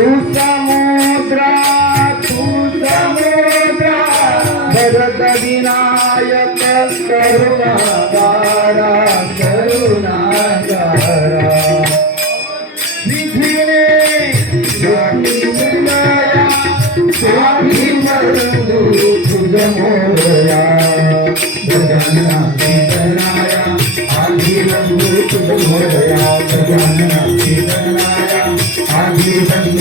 सुसमुद्र सुसमुद्र भरत विनायक करुणागारा करुणागारा विधिने स्वामी विनया, स्वामी बंधु सुजमोदया भजना विनया आदि बंधु सुजमोदया भजना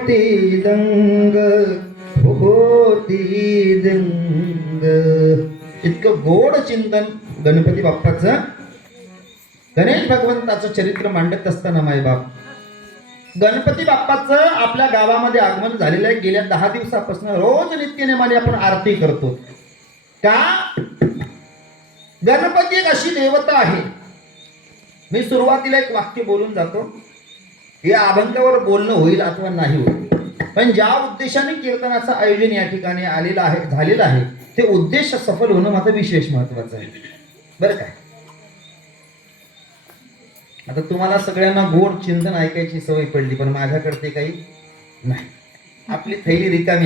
होती दंग होती दंग इतकं गोड चिंतन गणपती बाप्पाचं. गणेश भगवंताचं चरित्र मांडत असताना मायबाप गणपती बाप्पाचं आपल्या गावामध्ये आगमन झालेलं आहे. गेल्या दहा दिवसापासून रोज नित्यनेमाने आपण आरती करतो. का? गणपती एक अशी देवता आहे. मी सुरुवातीला एक वाक्य बोलून जातो. हे अभंगावर बोलणं होईल अथवा नाही होईल. पण ज्या उद्देशाने कीर्तनाचं आयोजन या ठिकाणी आलेलं आहे झालेलं आहे ते उद्देश सफल होणं मात्र विशेष महत्वाचं आहे. बरं काय आता तुम्हाला सगळ्यांना गोड चिंतन ऐकायची सवय पडली पण माझ्याकडे ते काही नाही. आपली थैली रिकामी